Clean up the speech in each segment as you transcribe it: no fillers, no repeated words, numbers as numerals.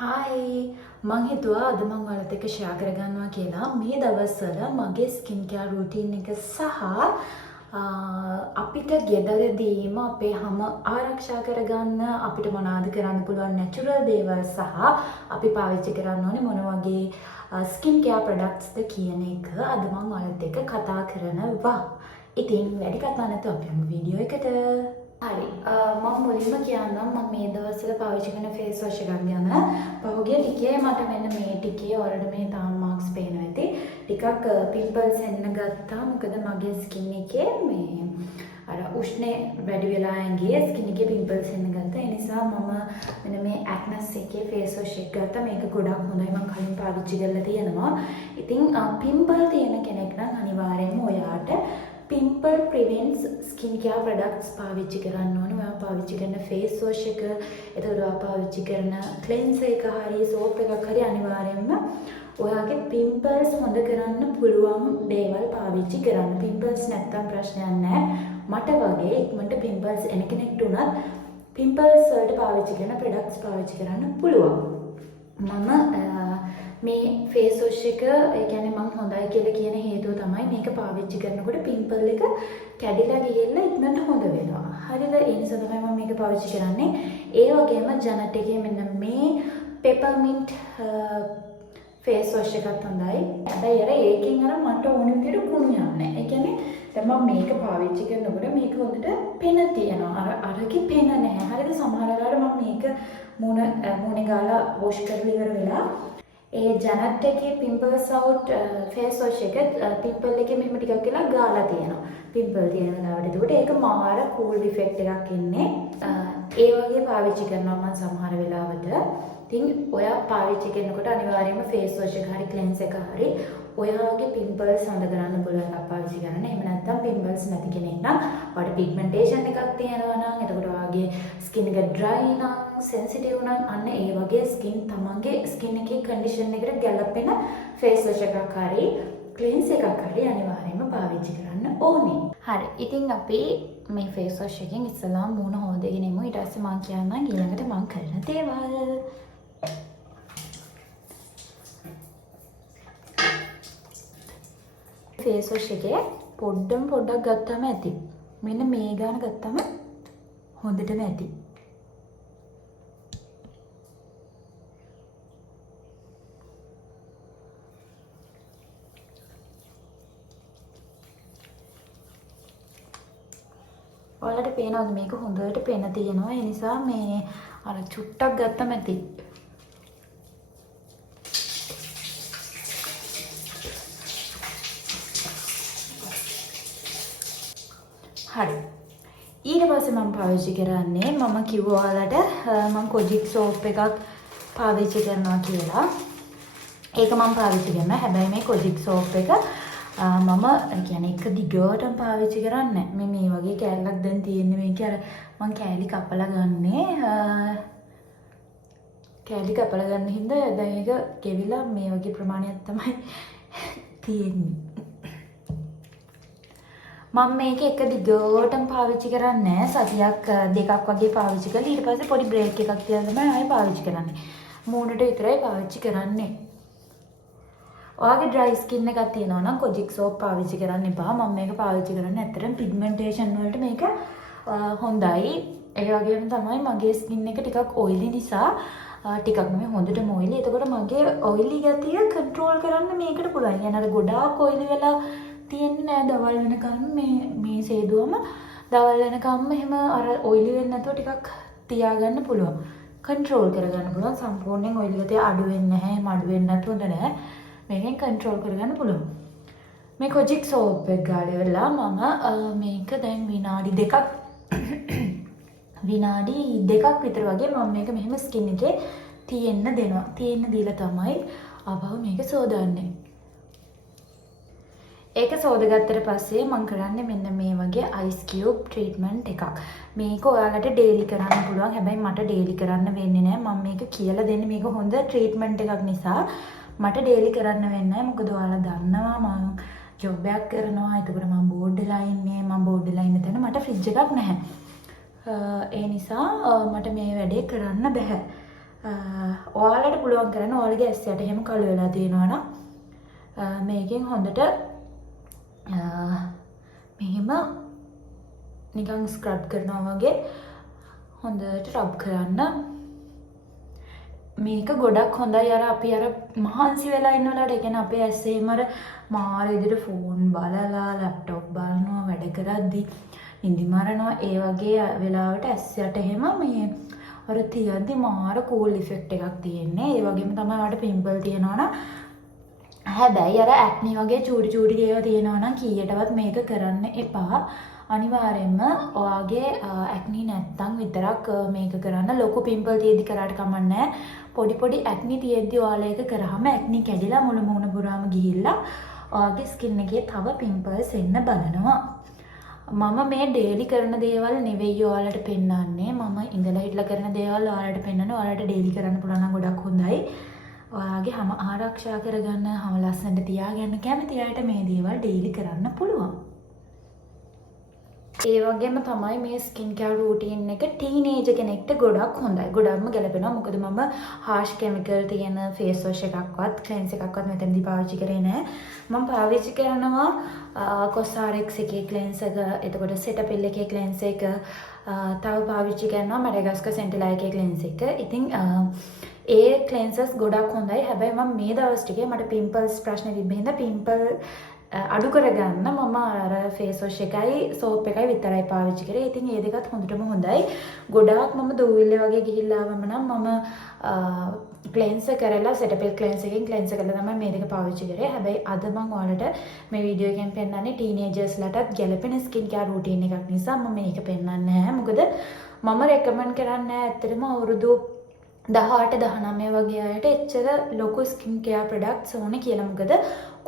Hi මං හිතුවා අද මං ඔයාලත් එක්ක ෂෙයා කරගන්නවා කියලා මේ දවස්වල මගේ ස්කින් කෙයාර් රූටින් එක සහ අපිට ගෙදරදීම අපේ හැම ආරක්ෂා කරගන්න අපිට මොනවද කරන්න පුළුවන් නැචරල් දේවල් සහ අපි පාවිච්චි කරන්න ඕනේ මොන වගේ ස්කින් කෙයාර් ප්‍රොඩක්ට්ස්ද කියන එක අද මං ඔයාලත් එක්ක කතා කරනවා. ඉතින් වැඩි කතා නැතුව අපි යමු වීඩියෝ එකට. හරි මම මුලින්ම කියන්නම් මම මේ දවස්වල පාවිච්චි කරන ෆේස් වොෂ් එකක් ගැන. පහුගිය ටිකේ මට මෙන්න මේ ටිකේ ඔයාලට මේ තාම මාක්ස් පේනවා ඇති. ටිකක් පිම්පල්ස් එන්න ගත්තා. මොකද මගේ ස්කින් එකේ මේ අර උෂ්ණේ වැඩි වෙලා ඇඟේ ස්කින් එකේ පිම්පල්ස් එන්න ගත්තා. ඒ නිසා මම මෙන්න මේ ඇක්නස් එකේ ෆේස් වොෂ් එක ගත්තා. මේක ගොඩක් හොඳයි. මම කලින් පාවිච්චි කරලා තියෙනවා. ඉතින් පිම්පල් තියෙන කෙනෙක් නම් අනිවාර්යයෙන්ම ඔයාට pimple prevents skin care products පාවිච්චි කරන්න ඕනේ. ඔයා පාවිච්චි කරන face wash එක, එතකොට ඔයා පාවිච්චි කරන cleanser එක හරි soap එකක් හරි අනිවාර්යයෙන්ම ඔයාගේ pimples හොඳ කරන්න පුළුවන් දේවල් පාවිච්චි කරන්න. pimples නැත්තම් ප්‍රශ්නයක් නැහැ. මට වගේ ඉක්මනට pimples එන කෙනෙක්ට උනත් pimples වලට පාවිච්චි කරන products පාවිච්චි කරන්න පුළුවන්. මම මේ ෆේස් වොෂ් එක ඒ කියන්නේ මම හොඳයි කියලා කියන හේතුව තමයි මේක පාවිච්චි කරනකොට පිම්පල් එක කැඩිලා ගිහිල්ලා ඉක්මනට හොඳ වෙනවා. හරිද? ඒ නිසා තමයි මම මේක පාවිච්චි කරන්නේ. ඒ වගේම ජනට් එකේ මෙන්න මේ පෙපර්මින්ට් ෆේස් වොෂ් එකත් හොඳයි. හැබැයි අර ඒකෙන් අර මට ඕන විදිහට කුණු යන්නේ. ඒ කියන්නේ දැන් මම මේක පාවිච්චි කරනකොට මේක හොඳට පෙන තියෙනවා. අරකේ පෙන නැහැ. හරිද? සමහර වෙලාවට මම මේක මූණේ ගාලා වොෂ් කරලා ඉවර වෙලා ඒ ජනට් එකේ පිම්පල්ස් අවුට් ෆේස් වොෂ් එක පිම්පල් එකේ මෙහෙම ටිකක් කියලා ගාලා තියෙනවා. පිම්පල් තියෙන වෙලාවට. ඒකට ඒක මාර කූල් ඉෆෙක්ට් එකක් එන්නේ. ඒ වගේ පාවිච්චි කරනවා මම සමහර වෙලාවට. ඉතින් ඔයා පාවිච්චි කරනකොට අනිවාර්යයෙන්ම ෆේස් වොෂ් එක හරි ක්ලෙන්ස් එක හරි ඔයාගේ පිම්පල්ස් හොඳ කරන්න පුළුවන් එකක් පාවිච්චි කරන්න. එහෙම නැත්නම් පිම්පල්ස් නැති කෙනෙක් නම් ඔයාට පිග්මන්ටේෂන් එකක් තියෙනවා නම් එතකොට ඔයාගේ ස්කින් එක ඩ්‍රයි නම් සෙන්සිටිව් නම් අන්න ඒ වගේ තමන්ගේ ස්කින් එකේ කන්ඩිෂන් එකට ගැලපෙන ෆේස් වොෂ් එකක් හරි ක්ලෙන්ස් එකක් හරි අනිවාර්යයෙන්ම පාවිච්චි කරන්න ඕනේ. හරි. ඉතින් අපි මේ ෆේස් වොෂ් එකෙන් ඉස්සලාම මූණ හොදගෙන ඉමු. ඊට පස්සේ මම කියන්නම් ඊළඟට මම කරන දේවල්. ෆේස් වොෂ් එකේ පොඩ්ඩක් ගත්තාම ඇති. මෙන්න මේ ගාන ගත්තාම හොඳටම ඇති. ඔයාලට පේනවද මේක හොඳට පෙන තියෙනවා. ඒ නිසා මේ අර චුට්ටක් ගත්තම ඇති. හරි. ඊට පස්සේ මම පාවිච්චි කරන්නේ මම කිව්වා ඔයාලට මම කොජික් සෝප් එකක් පාවිච්චි කරනවා කියලා. ඒක මම පාවිච්චි කරනවා. හැබැයි මේ කොජික් සෝප් එක මම කියන්නේ එක දිගටම පාවිච්චි කරන්නේ නැහැ. මේ වගේ කෑල්ලක් දැන් තියෙන්නේ මේකේ අර මම කෑලි කපලා ගන්නේ. කෑලි කපලා ගන්න හින්දා දැන් ඒක ගෙවිලා මේ වගේ ප්‍රමාණයක් තමයි තියෙන්නේ. මම මේක එක දිගටම පාවිච්චි කරන්නේ නැහැ. සතියක් දෙකක් වගේ පාවිච්චි කරලා ඊට පස්සේ පොඩි බ්‍රේක් එකක් තියලා තමයි ආයෙ පාවිච්චි කරන්නේ. මූණට විතරයි පාවිච්චි කරන්නේ. ඔයාගේ ඩ්‍රයි ස්කින් එකක් තියෙනවා නම් කොජික් සෝප් පාවිච්චි කරන්න එපා. මම මේක පාවිච්චි කරන්නේ ඇත්තටම පිග්මන්ටේෂන් වලට මේක හොඳයි. ඒ වගේම තමයි මගේ ස්කින් එක ටිකක් ඔයිලි නිසා ටිකක් නෙමෙයි හොඳටම ඔයිලි. එතකොට මගේ ඔයිලි ගතිය කන්ට්‍රෝල් කරන්න මේකට පුළුවන්. يعني අර ගොඩාක් ඔයිලි වෙලා තියෙන්නේ නැහැ දවල් වෙනකම් මේ සේදුවම දවල් වෙනකම්ම එහෙම අර ඔයිලි වෙන්නේ නැතුව ටිකක් තියාගන්න පුළුවන්. කන්ට්‍රෝල් කරගන්න පුළුවන්. සම්පූර්ණයෙන් ඔයිලි ගතිය අඩු වෙන්නේ නැහැ. අඩු වෙන්නේ නැතුව නෑ. මේකෙන් කන්ට්‍රෝල් කරගන්න පුළුවන්. මේ කොජික් සෝප් එක ගාලා ඉවරලා මම මේක දැන් විනාඩි දෙකක් විතර වගේ මම මේක මෙහෙම ස්කින් එකේ තියෙන්න දෙනවා. තියෙන්න දීලා තමයි ආපහු මේක සෝදන්නේ. ඒක සෝදගත්තට පස්සේ මම කරන්නේ මෙන්න මේ වගේ අයිස් කියුබ් ට්‍රීට්මන්ට් එකක්. මේක ඔයාලට ඩේලි කරන්න පුළුවන්. හැබැයි මට ඩේලි කරන්න වෙන්නේ නැහැ. මම මේක කියලා දෙන්නේ මේක හොඳ ට්‍රීට්මන්ට් එකක් නිසා මට ඩේලි කරන්න වෙන්නේ නැහැ. මොකද ඔයාලා දන්නවා මම ජොබ් එකක් කරනවා. එතකොට මම බෝඩ් වෙලා ඉන්නේ. මම බෝඩ් වෙලා ඉන්න තැන මට ෆ්‍රිජ් එකක් නැහැ. ඒ නිසා මට මේ වැඩේ කරන්න බෑ. ඔයාලට පුළුවන් කරන්න ඔයාලගේ ඇස් යට එහෙම කළු වෙලා තියෙනවා නම් මේකෙන් හොඳට මෙහෙම නිකන් ස්ක්‍රබ් කරනවා වගේ හොඳට රබ් කරන්න. මේක ගොඩක් හොඳයි අර අපි අර මහන්සි වෙලා ඉන්න වෙලාවට ඒ කියන්නේ අපේ ඇස් එහෙම අර මාර විදිහට ෆෝන් බලලා ලැප්ටොප් බලනවා වැඩ කරද්දි නිදි මරනවා ඒ වගේ වෙලාවට ඇස් යට එහෙම මේ අර තියද්දි මාර කූල් ඉෆෙක්ට් එකක් තියෙන්නේ. ඒ වගේම තමයි ඔයාලට පිම්පල් තියෙනවා නම් හැබැයි අර ඇක්නි වගේ චූටි දේවල් තියෙනවා නම් කීයටවත් මේක කරන්න එපා. අනිවාර්යෙන්ම ඔයාගේ ඇක්නි නැත්තම් විතරක් මේක කරන්න. ලොකු පිම්පල් තියෙද්දි කරාට කමක් නැහැ. පොඩි ඇක්නි තියෙද්දි ඔයාලා ඒක කරාම ඇක්නි කැඩිලා මුළු මුහුණ පුරාම ගිහිල්ලා ඔයාගේ ස්කින් එකේ තව පිම්පල්ස් එන්න බලනවා. මම මේ ඩේලි කරන දේවල් නෙවෙයි ඔයාලට පෙන්වන්නේ. මම ඉඳලා හිටලා කරන දේවල් ඔයාලට පෙන්වන්නේ. ඔයාලට ඩේලි කරන්න පුළුවන් නම් ගොඩක් හොඳයි. ඔයාගේ හැම ආරක්ෂා කරගන්න, හැම ලස්සනට තියාගන්න කැමති අයට මේ දේවල් ඩේලි කරන්න පුළුවන්. ඒ වගේම තමයි මේ ස්කින් කෙයාර් රූටීන් එක ටීනේජර් කෙනෙක්ට ගොඩක් හොඳයි. ගොඩක්ම ගැලපෙනවා. මොකද මම හාෂ් කෙමිකල් තියෙන ෆේස් වොෂ් එකක්වත් ක්ලෙන්ස් එකක්වත් මෙතනදී පාවිච්චි කරේ නැහැ. මම පාවිච්චි කරනවා කොසාරෙක්ස් එකේ ක්ලෙන්ස් එක, එතකොට සෙටපිල් එකේ ක්ලෙන්ස් එක, තව පාවිච්චි කරනවා මැඩගස්කර් සෙන්ටිලා එකේ ක්ලෙන්ස් එක. ඉතින් ඒ ක්ලෙන්සර්ස් ගොඩක් හොඳයි. හැබැයි මම මේ දවස් ටිකේ මට පිම්පල්ස් ප්‍රශ්න තිබ්බ හින්දා පිම්පල් අඩු කරගන්න මම අර ෆේස් වොෂ් එකයි සෝප් එකයි විතරයි පාවිච්චි කරේ. ඉතින් මේ දෙකත් හොඳටම හොඳයි. ගොඩාක් මම දූවිල්ල වගේ ගිහිල්ලා ආවම නම් මම ක්ලෙන්සර් කරලා සෙටපිල් ක්ලෙන්සර් එකෙන් ක්ලෙන්සර් කරලා තමයි මේ දෙක පාවිච්චි කරේ. හැබැයි අද මම ඔයාලට මේ වීඩියෝ එකෙන් පෙන්නන්නේ ටීනේජර්ස්ලටත් ගැලපෙන ස්කින් කෙයාර් රූටීන් එකක් නිසා මම මේක පෙන්නන්නේ නැහැ. මොකද මම රෙකමන්ඩ් කරන්නේ ඇත්තටම අවුරුදු 18 19 වගේ අයට එච්චර ලොකු ස්කින් කෙයාර් ප්‍රොඩක්ට්ස් ඕනේ කියලා. මොකද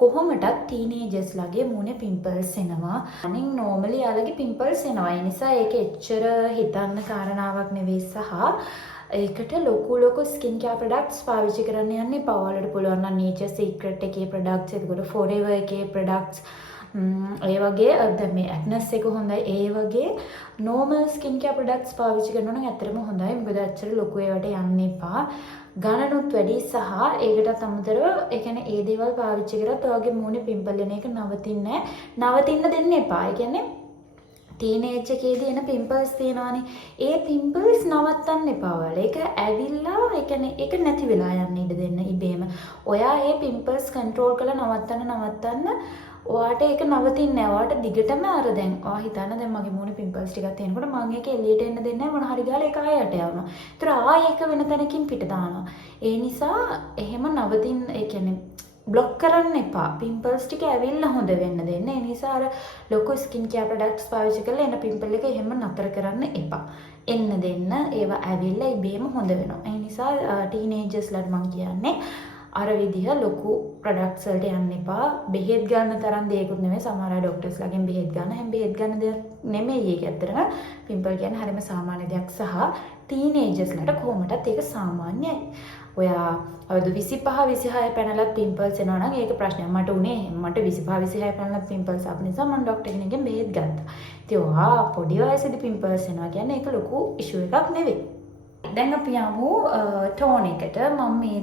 කොහොමටත් ටීනේජර්ස්ලාගේ මූණේ පිම්පල්ස් එනවා. අනින් නෝමලි යාලගේ පිම්පල්ස් එනවා. ඒ නිසා ඒක එච්චර හිතන්න කාරණාවක් නෙවෙයි සහ ඒකට ලොකු ස්කින් කෙයාර් ප්‍රොඩක්ට්ස් පාවිච්චි කරන්න යන්න එපා. ඔයාලට පුළුවන් නම් Nature Secret එකේ ප්‍රොඩක්ට්ස්, එතකොට Forever එකේ ප්‍රොඩක්ට්ස් ඒ වගේ දැන් මේ ඇක්නස් එක හොඳයි. ඒ වගේ normal skin care products පාවිච්චි කරනවා නම් ඇත්තටම හොඳයි. මොකද ඇත්තට ලොකු ඒවට යන්න එපා. ගණනුත් වැඩි සහ ඒකටත් අමතරව ඒ කියන්නේ ඒ දේවල් පාවිච්චි කරත් ඔයගේ මූණේ පිම්පල් එන එක නවතින්න දෙන්න එපා. ඒ කියන්නේ ටීනේජ් එකේදී එන පිම්පල්ස් තියෙනවානේ. ඒ පිම්පල්ස් නවත්තන්න එපා ඔයාලා. ඒක ඇවිල්ලා ඒ කියන්නේ ඒක නැති වෙලා යන්න ඉඩ දෙන්න ඉබේම. ඔයා ඒ පිම්පල්ස් කන්ට්‍රෝල් කරලා නවත්තන්න ඔයාට ඒක නවතින්නේ නැහැ. ඔයාට දිගටම අර දැන් ඔයා හිතන්න දැන් මගේ මූණේ පිම්පල්ස් ටිකක් තියෙනකොට මම ඒක එළියට එන්න දෙන්නේ නැහැ. මොන හරි ගාලා ඒක ආයෙට යවනවා. ඒතර ආයෙ ඒක වෙන තැනකින් පිට දානවා. ඒ නිසා එහෙම නවතින්න ඒ කියන්නේ බ්ලොක් කරන්න එපා. පිම්පල්ස් ටික ඇවිල්ලා හොඳ වෙන්න දෙන්න. ඒ නිසා අර ලොකු ස්කින් කෙයාර් ප්‍රොඩක්ට්ස් පාවිච්චි කරලා එන පිම්පල් එක එහෙම නතර කරන්න එපා. එන්න දෙන්න. ඒවා ඇවිල්ලා ඉබේම හොඳ වෙනවා. ඒ නිසා ටීනේජර්ස්ලාට මම කියන්නේ අර විදිහ ලොකු ප්‍රොඩක්ට්ස් වලට යන්න එපා. බෙහෙත් ගන්න තරම් දෙයක්වත් නෙමෙයි. සමහර අය ඩොක්ටර්ස්ලාගෙන් බෙහෙත් ගන්න. හැම බෙහෙත් ගන්න දෙයක් නෙමෙයි ඒක ඇත්තටම. පිම්පල් කියන්නේ හරිම සාමාන්‍ය දෙයක් සහ ටීනේජර්ස්ලාට කොහොමදත් ඒක සාමාන්‍යයි. ඔයා අවුරුදු 25 26 පැනලත් පිම්පල්ස් එනවා නම් ඒක ප්‍රශ්නයක්. මට උනේ මට 25 26 පැනලත් පිම්පල්ස් ආපු නිසා මම ડોක්ටර් කෙනෙක්ගෙන් බෙහෙත් ගත්තා. ඉතින් ඔයා පොඩි වයසේදී පිම්පල්ස් එනවා කියන්නේ ඒක ලොකු ඉෂුව එකක් නෙවෙයි. දැන් අපි යමු ටෝන් එකට. මම මේ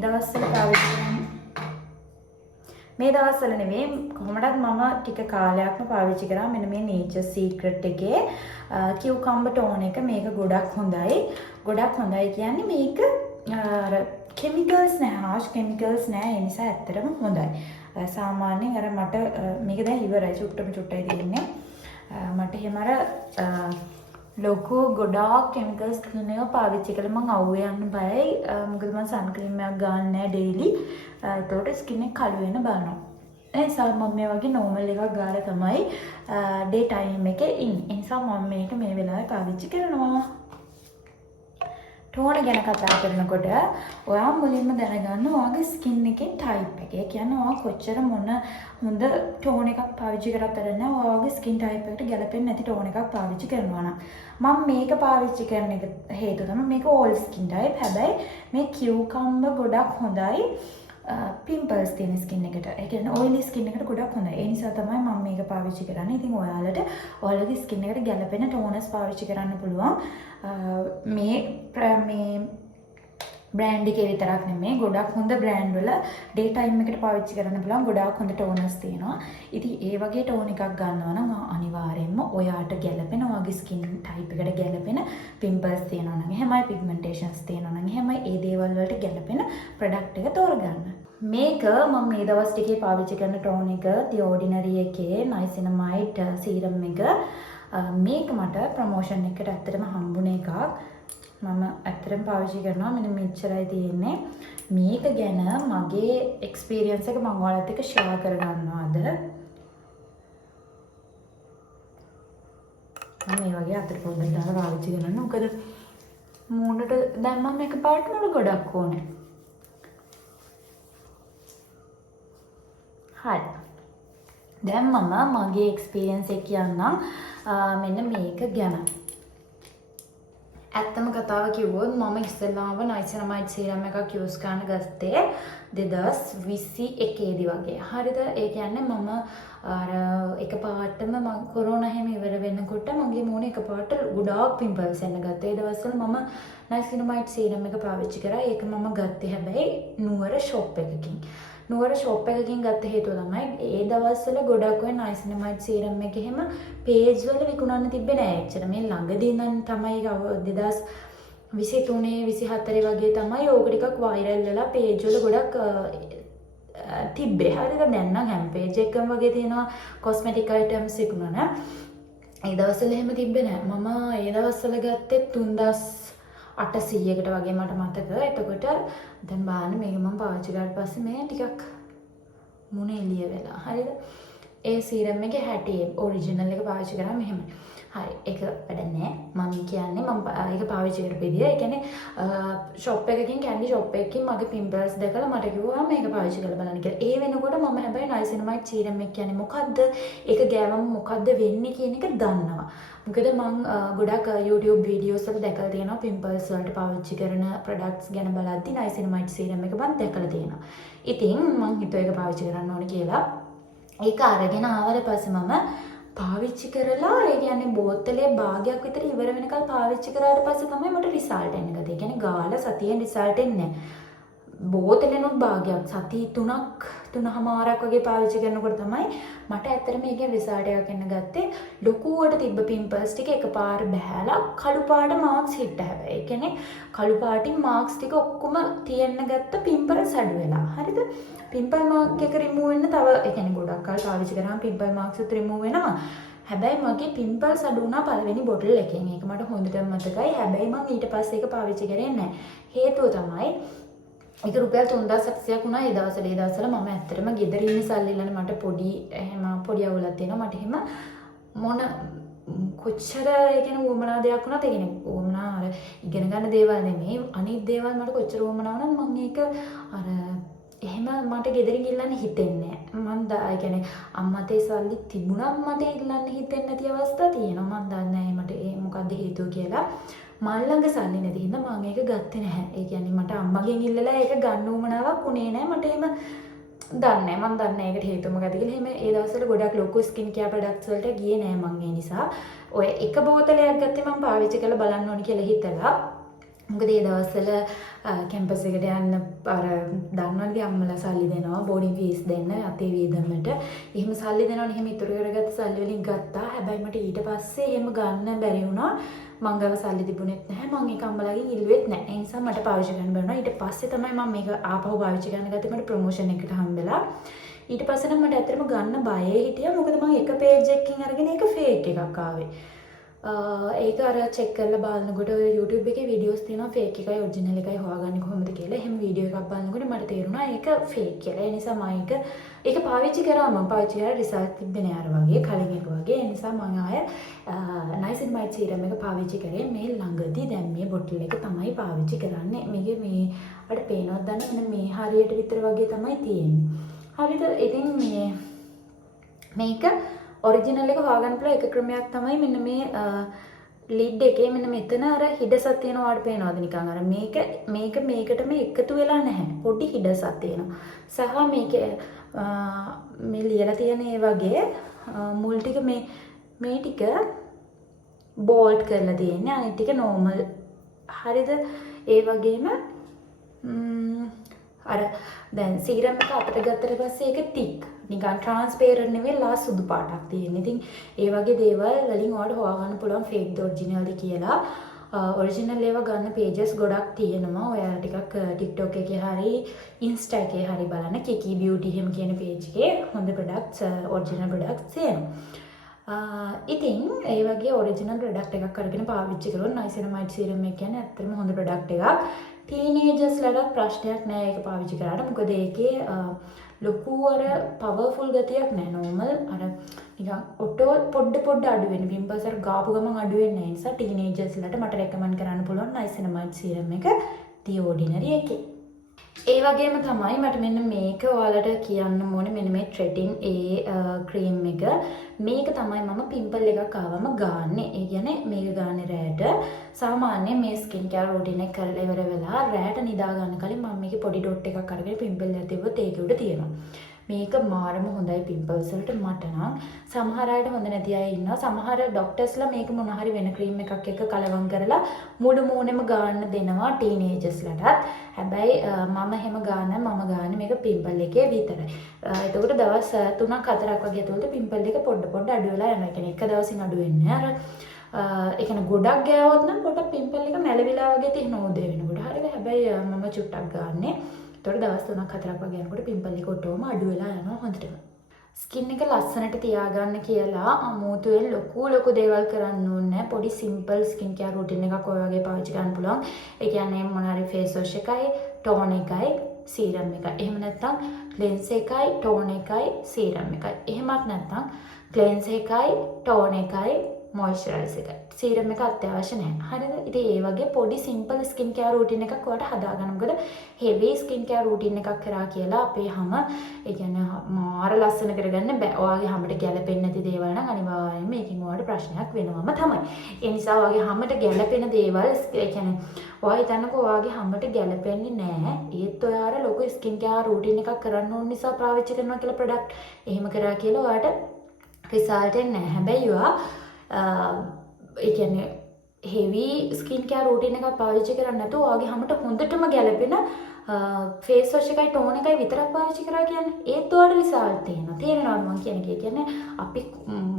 දවස්වල නෙවෙයි කොහොමදත් මම ටික කාලයක්ම පාවිච්චි කරා මෙන්න මේ Nature Secret එකේ කියුකම්බර් ටෝන් එක. මේක ගොඩක් හොඳයි. කියන්නේ මේක අර කෙමිකල්ස් නැහැ, හාෂ් කෙමිකල්ස් නැහැ. ඒ නිසා ඇත්තටම හොඳයි. සාමාන්‍යයෙන් අර මට මේක දැන් ඉවරයි, චුට්ටයි තියෙන්නේ. මට එහෙම අර ලොකු ගොඩාක් කෙමිකල්ස් තියෙන ඒවා පාවිච්චි කළා මම අවුවේ යන්න බයයි. මොකද මම සන් ක්‍රීම් එකක් ගන්න නැහැ ඩේලි. ඒතකොට ස්කින් එක කළු වෙන බලනවා. ඒ නිසා මම මේ වගේ නෝමල් එකක් ගාලා තමයි ඩේ ටයිම් එකේ ඉන්නේ. ඒ නිසා මම මේක මේ වෙලාවේ පාවිච්චි කරනවා. ටෝන ගැන කතා කරනකොට ඔයා මුලින්ම දැනගන්න ඔයාගේ ස්කින් එකේ ටයිප් එක. ඒ කියන්නේ ඔයා කොච්චර මොන හොඳ ටෝන එකක් පාවිච්චි කරත් වැඩක් ඔයාගේ ස්කින් ටයිප් එකට ගැලපෙන්නේ නැති ටෝන එකක් පාවිච්චි කරනවා නම් මම මේක පාවිච්චි කරන එක හේතුව තමයි මේක ඕල් ස්කින් ටයිප්. හැබැයි මේ කියුකම්බර් ගොඩක් හොඳයි පිම්පල්ස් තියෙන ස්කින් එකට. ඒ කියන්නේ ඔයිලි ස්කින් එකට ගොඩක් හොඳයි. ඒ නිසා තමයි මම මේක පාවිච්චි කරන්නේ. ඉතින් ඔයාලගේ ස්කින් එකට ගැලපෙන ටෝනර්ස් පාවිච්චි කරන්න පුළුවන්. මේ බ්‍රෑන්ඩ් එකේ විතරක් නෙමෙයි ගොඩක් හොඳ බ්‍රෑන්ඩ් වල ඩේ ටයිම් එකට පාවිච්චි කරන්න පුළුවන් ගොඩාක් හොඳ ටෝනර්ස් තියෙනවා. ඉතින් ඒ වගේ ටෝන් එකක් ගන්නවා නම් අනිවාර්යයෙන්ම ඔයාට ගැළපෙන ඔයාගේ ස්කින් ටයිප් එකට ගැළපෙන පිම්පල්ස් තියෙනවා නම් එහෙමයි පිග්මන්ටේෂන්ස් තියෙනවා නම් එහෙමයි ඒ දේවල් වලට ගැළපෙන ප්‍රොඩක්ට් එක තෝරගන්න. මේක මම මේ දවස් ටිකේ පාවිච්චි කරන ටෝන් එක The Ordinary එකේ Niacinamide සීරම් එක. මේක මට ප්‍රොමෝෂන් එකකට ඇත්තටම හම්බුන එකක්. මම ඇත්තටම පාවිච්චි කරනවා මෙන්න මෙච්චරයි තියෙන්නේ. මේක ගැන මගේ එක්ස්පීරියන්ස් එක මම ඔයාලත් එක්ක ෂෙයා කරගන්නවා අද. මම මේ වගේ අතට පොඩ්ඩක් දාලා පාවිච්චි කරනවා. මොකද මූණට දැන් මම එක පාට මුළු ගොඩක් ඕනේ. හරි. දැන් මම මගේ එක්ස්පීරියන්ස් එක කියන්නම් මෙන්න මේක ගැන. ඇත්තම කතාව කිව්වොත් මම ඉස්සෙල්ලාම Niacinamide සීරම් එකක් යූස් කරන්න ගත්තේ 2021 දී වගේ. හරිද? ඒ කියන්නේ මම අර එකපාරටම මම කොරෝනා හැම ඉවර වෙනකොට මගේ මූණේ එකපාරට ගොඩාක් පිම්පල්ස් එන්න ගත්තා. ඒ දවස්වල මම Niacinamide සීරම් එක පාවිච්චි කරා. ඒක මම ගත්තේ හැබැයි නුවර ෂොප් එකකින්. නුවර ෂොප් එකකින් ගත්ත හේතුව තමයි ඒ දවස්වල ගොඩක් ඔය Niacinamide සීරම් එක එහෙම පේජ් වල විකුණන්න තිබ්බේ නෑ. එච්චර මේ ළඟදී නම් තමයි 2023 24 වගේ තමයි ඕක ටිකක් වෛරල් වෙලා පේජ් වල ගොඩක් තිබ්බේ. හරිද? දැන් නම් හැම පේජ් එකකම වගේ තියෙනවා කොස්මෙටික් අයිටම්ස් විකුණන. ඒ දවස්වල එහෙම තිබ්බේ නෑ. මම ඒ දවස්වල ගත්තේ 3800කට වගේ මට මතක. එතකොට දැන් බලන්න මේක මම පාවිච්චි කරලා පස්සේ මේ ටිකක් මුණ එළිය වෙලා. හරිද? ඒ සීරම් එකේ 60 ඔරිජිනල් එක පාවිච්චි කරා මෙහෙම. හරි. ඒක වැඩ නැහැ. මම කියන්නේ මම ඒක පාවිච්චි කරපු විදිය. ඒ කියන්නේ ෂොප් එකකින් කැන්ඩි ෂොප් එකකින් මගේ පිම්පල්ස් දැකලා මට කිව්වා මේක පාවිච්චි කරලා බලන්න කියලා. ඒ වෙනකොට මම හැබැයි Niacinamide සීරම් එක කියන්නේ මොකද්ද? ඒක ගෑවම මොකද්ද වෙන්නේ කියන එක දන්නවා. මොකද මම ගොඩක් YouTube වීඩියෝස් වල දැකලා තියෙනවා පිම්පල්ස් වලට පාවිච්චි කරන ප්‍රොඩක්ට්ස් ගැන බලද්දි Niacinamide සීරම් එක මම දැකලා තියෙනවා. ඉතින් මම හිතුවා ඒක පාවිච්චි කරන්න ඕනේ කියලා. ඒක අරගෙන ආවට පස්සේ මම පාවිච්චි කරලා ඒ කියන්නේ බෝතලේ භාගයක් විතර ඉවර වෙනකල් පාවිච්චි කරාට පස්සේ තමයි මට රිසල්ට් එන්නේ. ඒ කියන්නේ ගාලා සතියෙන් රිසල්ට් එන්නේ නැහැ. බෝතලෙනුත් භාගයක් සති 3මාරක් වගේ පාවිච්චි කරනකොට තමයි මට ඇත්තටම මේකේ රිසල්ට් එකක් එන්න ගත්තේ. ලොකුවට තිබ්බ පිම්පල්ස් ටික එකපාර බහැලා කළු පාට මාක්ස් හිට්ට හැබැයි. ඒ කියන්නේ කළු පාටින් මාක්ස් ටික ඔක්කොම තියෙන්න ගත්ත පිම්පල්ස් අඩු වෙලා. හරිද? පිම්පල් මාක් එක රිමූව් වෙන්න තව ඒ කියන්නේ ගොඩක් කල් පාවිච්චි කරාම පිම්පල් මාක්ස් උත් රිමූව් වෙනවා. හැබැයි මගේ පිම්පල්ස් අඩු වුණා පළවෙනි බොටල් එකෙන්. ඒක මට හොඳටම මතකයි. හැබැයි මම ඊට පස්සේ ඒක පාවිච්චි කරේ නැහැ. හේතුව තමයි ඒක රුපියල් 3700ක් වුණා ඒ දවස්වල. ඒ දවස්වල මම ඇත්තටම ගෙදර ඉන්න සල්ලි ඉල්ලන්නේ මට පොඩි අවුලක් තියෙනවා. මට එහෙම මොන කොච්චර ඒ කියන්නේ වුමනා දෙයක් වුණත් ඒ කියන්නේ වුමනා අර ඉගෙන ගන්න දේවල් නෙමෙයි අනිත් දේවල් මට කොච්චර වුමනා වුණත් මම ඒක අර එහෙම මට ගෙදරින් ඉල්ලන්න හිතෙන්නේ නැහැ. මම ඒ කියන්නේ අම්මතේ සල්ලි තිබුණා මට ඉල්ලන්න හිතෙන්නේ නැති අවස්ථා තියෙනවා. මම දන්නේ නැහැ මට ඒ මොකද්ද හේතුව කියලා. මල් ළඟ සල්ලි නැති හින්දා මම ඒක ගත්තේ නැහැ. ඒ කියන්නේ මට අම්මගෙන් ඉල්ලලා ඒක ගන්න උවමනාවක් උනේ නැහැ. මට එහෙම දන්නේ නැහැ. මම දන්නේ නැහැ ඒකට හේතුව මොකද්ද කියලා. එහෙම ඒ දවස්වල ගොඩක් ලොකු ස්කින් කෙයාර් ප්‍රොඩක්ට්ස් වලට ගියේ නැහැ මම ඒ නිසා. ඔය එක බෝතලයක් ගත්තේ මම පාවිච්චි කරලා බලන්න ඕනි කියලා හිතලා. මොකද ඒ දවස්වල කැම්පස් එකට යන්න අර දන්නවනේ අම්මලා සල්ලි දෙනවා බෝඩින් ෆීස් දෙන්න අතේ වියදමට. එහෙම සල්ලි දෙනවනේ. එහෙම ඉතුරු කරගත්ත සල්ලි වලින් ගත්තා. හැබැයි මට ඊට පස්සේ එහෙම ගන්න බැරි වුණා. මං ගාව සල්ලි තිබුණෙත් නැහැ. මං ඒක අම්මලාගෙන් ඉල්ලුවෙත් නැහැ. ඒ නිසා මට පාවිච්චි කරන්න බැරුණා. ඊට පස්සේ තමයි මම මේක ආපහු පාවිච්චි කරන්න ගත්තේ. මට ප්‍රොමෝෂන් එකකට හම්බෙලා. ඊට පස්සේ නම් මට ඇත්තටම ගන්න බයයි හිටියා. මොකද මම එක පේජ් එකකින් අරගෙන ඒක ෆේක් එකක් ආවේ. ඒක අර චෙක් කරලා බලනකොට YouTube එකේ වීඩියෝස් තියෙනවා ෆේක් එකයි ඔරිජිනල් එකයි හොයාගන්නේ කොහොමද කියලා. එහෙම වීඩියෝ එකක් බලනකොට මට තේරුණා ඒක ෆේක් කියලා. ඒ නිසා මම ඒක පාවිච්චි කරා. මම පාවිච්චි කරලා රිසල්ට් තිබ්බේ නෑ අර වගේ කලින් එක වගේ. ඒ නිසා මම ආයෙ Niacinamide සීරම් එක පාවිච්චි කරේ. මේ ළඟදී දැන් මේ බොටල් එක තමයි පාවිච්චි කරන්නේ. මේකේ මේ අපිට පේනවත් දන්නේ මේ හරියට විතර වගේ තමයි තියෙන්නේ. හරිද? ඉතින් මේක ඔරිජිනල් එක හොයාගන්න පුළුවන් එක ක්‍රමයක් තමයි මෙන්න මේ ලිඩ් එකේ මෙන්න මෙතන අර හිඩසක් තියෙනවා වඩ පේනවද නිකන් අර මේකටම එකතු වෙලා නැහැ. පොඩි හිඩසක් තියෙනවා. සහ මේකේ මේ ලියලා තියෙන ඒ වගේ මුල් ටික මේ ටික බෝල්ට් කරලා තියෙන්නේ. අනිත් ටික නෝමල්. හරිද? ඒ වගේම අර දැන් සීරම් එක අපිට ගත්තට පස්සේ ඒක තික් නිකන් ට්‍රාන්ස්පේරන්ට් නෙවෙයි ලා සුදු පාටක් තියෙන. ඉතින් ඒ වගේ දේවල් වලින් ඔයාලට හොයාගන්න පුළුවන් ෆේක්ද ඔරිජිනල්ද කියලා. ඔරිජිනල් ඒවා ගන්න පේජස් ගොඩක් තියෙනවා. ඔයාලා ටිකක් TikTok එකේ හරි Insta එකේ හරි බලන්න Kiki Beauty එහෙම කියන පේජ් එකේ හොඳ ප්‍රොඩක්ට්ස් ඔරිජිනල් ප්‍රොඩක්ට්ස් තියෙනවා. ඉතින් ඒ වගේ ඔරිජිනල් ප්‍රොඩක්ට් එකක් අරගෙන පාවිච්චි කරොත් නයිසිනමයිඩ් සීරම් එක කියන්නේ ඇත්තටම හොඳ ප්‍රොඩක්ට් එකක්. ටීනේජර්ස්ලට ප්‍රශ්නයක් නෑ ඒක පාවිච්චි කරාට. මොකද ඒකේ ලොකු අර පවර්ෆුල් ගතියක් නෑ. නෝමල් අර නිකන් ඔටෝ පොඩ්ඩ අඩු වෙන පිම්පල්ස් අර ගාපු ගමන් අඩු වෙන්නේ නැහැ. නිසා ටීනේජර්ස්ලට මට රෙකමන්ඩ් කරන්න පුළුවන් නයිසිනමයිඩ් සීරම් එක දී ඕඩිනරි එකේ. ඒ වගේම තමයි මට මෙන්න මේක ඔයාලට කියන්න ඕනේ මෙන්න මේ ට්‍රෙටින් ක්‍රීම් එක. මේක තමයි මම පිම්පල් එකක් ආවම ගාන්නේ. ඒ කියන්නේ මේක ගාන්නේ රැට. සාමාන්‍යයෙන් මේ ස්කින් කෙයාර් රූටින් එක කරලා ඉවර වෙලා රැට නිදා ගන්න කලින් මම මේකේ පොඩි ඩොට් එකක් අරගෙන පිම්පල් එක තිබ්බොත් ඒක උඩ තියෙනවා. මේක මාරම හොඳයි පිම්පල්ස් වලට. මට නම් සමහර අයට හොඳ නැති අය ඉන්නවා. සමහර ડોක්ටර්ස්ලා මේක මොන හරි වෙන ක්‍රීම් එකක් එක්ක කලවම් කරලා මුළු මූණෙම ගාන්න දෙනවා ටීනේජර්ස්ලටත්. හැබැයි මම එහෙම මම ගාන්නේ මේක පිම්පල් එකේ විතරයි. එතකොට දවස් 3ක් 4ක් වගේ ඇතුළත පිම්පල් එක පොඩ අඩු වෙලා යනවා. ඒ කියන්නේ එක දවසින් අඩු වෙන්නේ අර ඒ කියන්නේ ගොඩක් ගෑවොත් නම් පොඩක් පිම්පල් එක මැලවිලා වගේ තියෙන ඕදේ වෙනකොට. හරිද? හැබැයි මම චුට්ටක් ගාන්නේ. එතකොට දවස් 3ක් 4ක් වගේ යනකොට පිම්පල් එක ඔටෝම අඩු වෙලා යනවා හොඳටම. ස්කින් එක ලස්සනට තියාගන්න කියලා අමුතුවෙන් ලොකු දේවල් කරන්න ඕනේ නැහැ. පොඩි සිම්පල් ස්කින් කෙයාර් රූටින් එකක් ඔය වගේ පාවිච්චි කරන්න පුළුවන්. ඒ කියන්නේ මොන හරි ෆේස් වොෂ් එකයි, ටෝන් එකයි, සීරම් එකයි. එහෙම නැත්නම් ක්ලෙන්ස් එකයි, ටෝන් එකයි, සීරම් එකයි. එහෙමත් නැත්නම් ක්ලෙන්ස් එකයි, ටෝන් එකයි, මොයිස්චරයිස් එකයි. සීරම් එක අත්‍යවශ්‍ය නැහැ. හරිද? ඉතින් ඒ වගේ පොඩි සිම්පල් ස්කින් කෙයාර් රූටින් එකක් ඔයාලට හදාගන්න. මොකද හෙවි ස්කින් කෙයාර් රූටින් එකක් කරා කියලා අපේ හැම ඒ කියන්නේ මාර ලස්සන කරගන්න බෑ. ඔයාගේ හැමට ගැලපෙන්නේ නැති දේවල් නම් අනිවාර්යයෙන්ම මේකෙන් ඔයාලට ප්‍රශ්නයක් වෙනවම තමයි. ඒ නිසා ඔයාගේ හැමට ගැලපෙන දේවල් ඒ කියන්නේ ඔයා හිතන්නකෝ ඔයාගේ හැමට ගැලපෙන්නේ නැහැ. ඒත් ඔයාලා ලොකු ස්කින් කෙයාර් රූටින් එකක් කරන්න ඕන නිසා පාවිච්චි කරනවා කියලා ප්‍රොඩක්ට් එහෙම කරා කියලා ඔයාට රිසල්ට් එන්නේ නැහැ. හැබැයි ඔයා ඒ කියන්නේ හෙවි ස්කින් කෙයාර් රූටින් එකක් පාවිච්චි කරන්නේ නැතුව ඔයාගේ හැමට හොඳටම ගැලපෙන ෆේස් වොෂ් එකයි ටෝන් එකයි විතරක් පාවිච්චි කරා කියන්නේ ඒත් ඔයාලට රිසල්ට් තියෙනවා. තේරෙනවද මම කියන එක? කියන්නේ අපි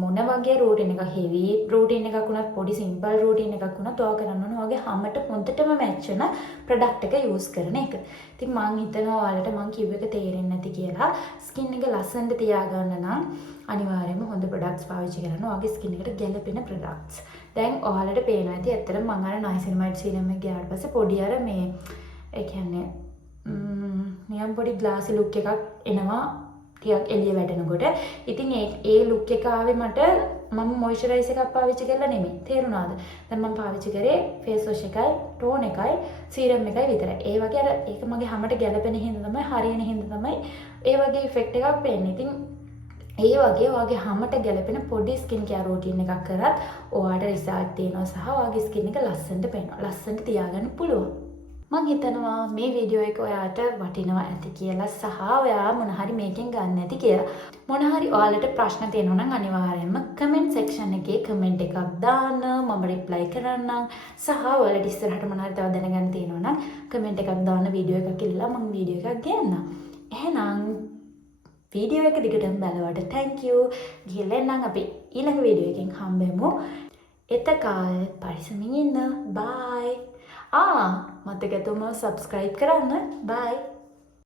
මොන වගේ රූටින් එකක් හෙවි රූටින් එකක් වුණත් පොඩි සිම්පල් රූටින් එකක් වුණත් ඔයා කරන්න ඕන ඔයාගේ හැමට හොඳටම මැච් වෙන ප්‍රොඩක්ට් එක යූස් කරන එක. ඉතින් මම හිතනවා ඔයාලට මම කිව්ව එක තේරෙන්නේ නැති කියලා. ස්කින් එක ලස්සනට තියාගන්න නම් අනිවාර්යයෙන්ම හොඳ ප්‍රොඩක්ට්ස් පාවිච්චි කරන්න. ඔයාගේ ස්කින් එකට ගැලපෙන ප්‍රොඩක්ට්ස්. දැන් ඔයාලට පේනවා ඇති ඇත්තටම මම අර නයිසිනමයිඩ් සීරම් එක ගියාට පස්සේ පොඩි අර මේ ඒ කියන්නේ නියම් පොඩි ග්ලාසි ලුක් එකක් එනවා ටිකක් එළිය වැටෙනකොට. ඉතින් ඒ ලුක් එක ආවේ මට මම මොයිස්චරයිස් එකක් පාවිච්චි කරලා නෙමෙයි. තේරුණාද? දැන් මම පාවිච්චි කරේ ෆේස් වොෂ් එකයි, ටෝන් එකයි, සීරම් එකයි විතරයි. ඒ වගේ අර ඒක මගේ හැමට ගැලපෙන හින්දා තමයි හරියන හින්දා තමයි ඒ වගේ ඉෆෙක්ට් එකක් පේන්නේ. ඉතින් ඒ වගේ ඔයාගේ හැමට ගැලපෙන පොඩි ස්කින් කෙයාර් රූටින් එකක් කරත් ඔයාට රිසල්ට් තියෙනවා සහ ඔයාගේ ස්කින් එක ලස්සනට පේනවා. ලස්සනට තියාගන්න පුළුවන්. මම හිතනවා මේ වීඩියෝ එක ඔයාට වටිනවා ඇති කියලා සහ ඔයා මොන හරි මේකෙන් ගන්න ඇති කියලා. මොන හරි ඔයාලට ප්‍රශ්න තියෙනවා නම් අනිවාර්යයෙන්ම කමෙන්ට් සෙක්ෂන් එකේ කමෙන්ට් එකක් දාන්න. මම රිප්ලයි කරන්නම්. සහ ඔයාලට ඉස්සරහට මොන හරි තව දැනගන්න තියෙනවා නම් කමෙන්ට් එකක් දාන්න වීඩියෝ එකක් ඉල්ලලා මම වීඩියෝ එකක් ගන්නම්. එහෙනම් වීඩියෝ එක දිගටම බලවට thank you. ගිහලා එන්නම් අපි ඊළඟ වීඩියෝ එකෙන් හම්බෙමු. එතකාල් පරිස්සමින් ඉන්න. bye. මතකතුම subscribe කරන්න. bye.